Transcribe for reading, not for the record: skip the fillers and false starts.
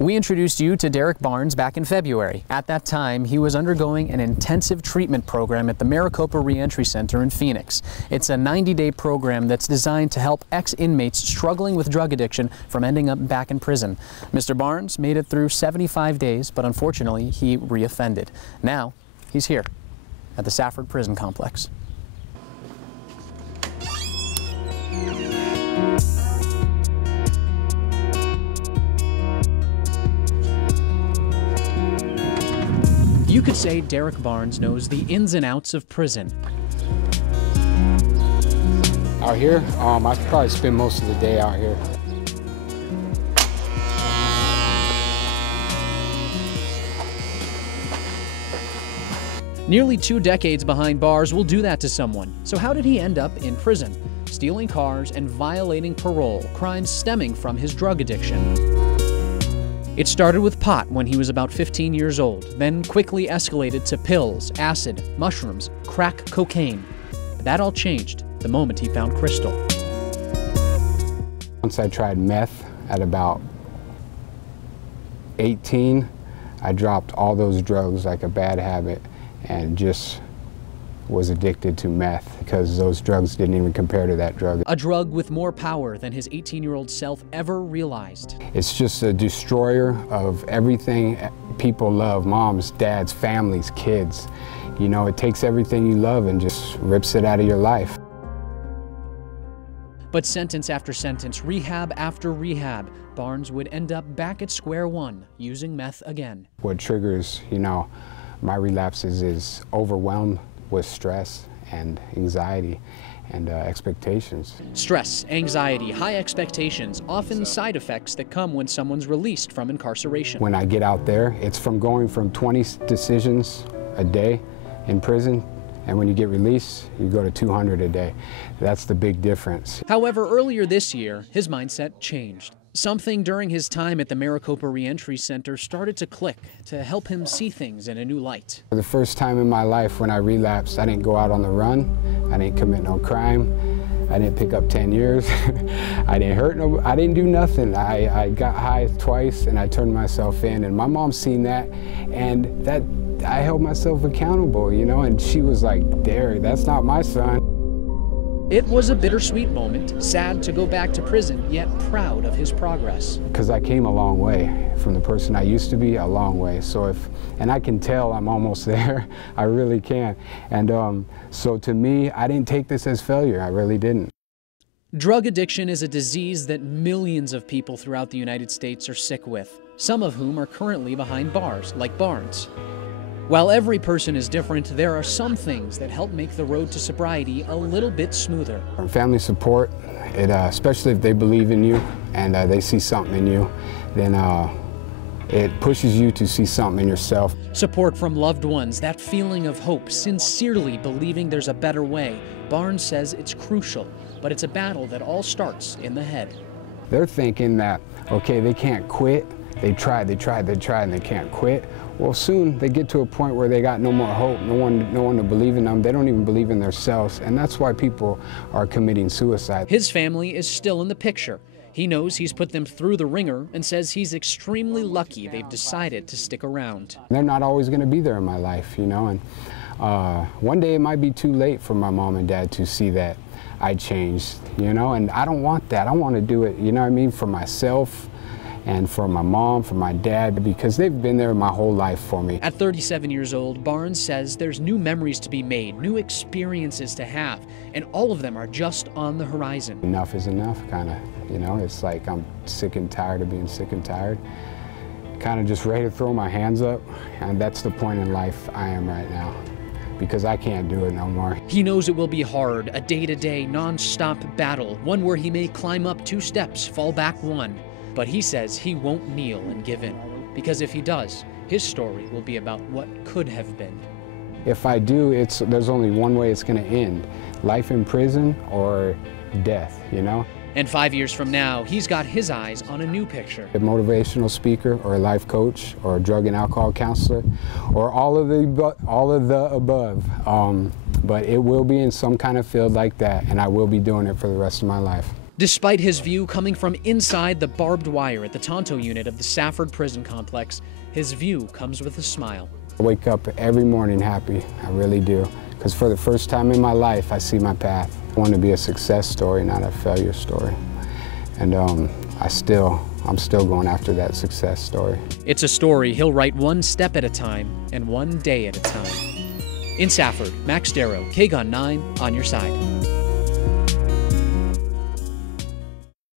We introduced you to Derek Barnes back in February. At that time, he was undergoing an intensive treatment program at the Maricopa Reentry Center in Phoenix. It's a 90-day program that's designed to help ex-inmates struggling with drug addiction from ending up back in prison. Mr. Barnes made it through 75 days, but unfortunately, he reoffended. Now, he's here at the Safford Prison Complex. You could say Derek Barnes knows the ins and outs of prison. Out here, I probably spend most of the day out here. Nearly 2 decades behind bars will do that to someone. So how did he end up in prison? Stealing cars and violating parole, crimes stemming from his drug addiction. It started with pot when he was about 15 years old, then quickly escalated to pills, acid, mushrooms, crack cocaine. That all changed the moment he found crystal. Once I tried meth at about 18, I dropped all those drugs like a bad habit and just was addicted to meth because those drugs didn't even compare to that drug. A drug with more power than his 18-year-old self ever realized. It's just a destroyer of everything people love, moms, dads, families, kids. You know, it takes everything you love and just rips it out of your life. But sentence after sentence, rehab after rehab, Barnes would end up back at square one, using meth again. What triggers, you know, my relapses is overwhelmed with stress and anxiety and expectations. Stress, anxiety, high expectations, often side effects that come when someone's released from incarceration. When I get out there, it's from going from 20 decisions a day in prison, and when you get released, you go to 200 a day. That's the big difference. However, earlier this year, his mindset changed. Something during his time at the Maricopa Reentry Center started to click to help him see things in a new light. For the first time in my life when I relapsed, I didn't go out on the run, I didn't commit no crime, I didn't pick up 10 years, I didn't hurt no, I didn't do nothing. I got high twice and I turned myself in, and my mom seen that, and that I held myself accountable, you know, and she was like, Derek, that's not my son. It was a bittersweet moment, sad to go back to prison, yet proud of his progress. Because I came a long way from the person I used to be, a long way. So and I can tell I'm almost there, I really can. And so to me, I didn't take this as failure, I really didn't. Drug addiction is a disease that millions of people throughout the United States are sick with, some of whom are currently behind bars, like Barnes. While every person is different, there are some things that help make the road to sobriety a little bit smoother. Family support, especially if they believe in you and they see something in you, then it pushes you to see something in yourself. Support from loved ones, that feeling of hope, sincerely believing there's a better way. Barnes says it's crucial, but it's a battle that all starts in the head. They're thinking that, okay, they can't quit. They tried, and they can't quit. Well, soon they get to a point where they got no more hope, no one to believe in them. They don't even believe in themselves, and that's why people are committing suicide. His family is still in the picture. He knows he's put them through the ringer and says he's extremely lucky they've decided to stick around. They're not always going to be there in my life, you know, and one day it might be too late for my mom and dad to see that I changed, you know, and I don't want that. I want to do it, you know what I mean, for myself and for my mom, for my dad, because they've been there my whole life for me. At 37 years old, Barnes says there's new memories to be made, new experiences to have, and all of them are just on the horizon. Enough is enough, kind of, you know, it's like I'm sick and tired of being sick and tired. Kind of just ready to throw my hands up, and that's the point in life I am right now, because I can't do it no more. He knows it will be hard, a day-to-day, non-stop battle, one where he may climb up 2 steps, fall back 1. But he says he won't kneel and give in, because if he does, his story will be about what could have been. If I do, there's only one way it's going to end, life in prison or death, you know? And 5 years from now, he's got his eyes on a new picture. A motivational speaker or a life coach or a drug and alcohol counselor or all of the above. But it will be in some kind of field like that, and I will be doing it for the rest of my life. Despite his view coming from inside the barbed wire at the Tonto unit of the Safford prison complex, his view comes with a smile. I wake up every morning happy, I really do, because for the first time in my life, I see my path. I want to be a success story, not a failure story. And I'm still going after that success story. It's a story he'll write one step at a time and one day at a time. In Safford, Max Darrow, KGUN 9, on your side.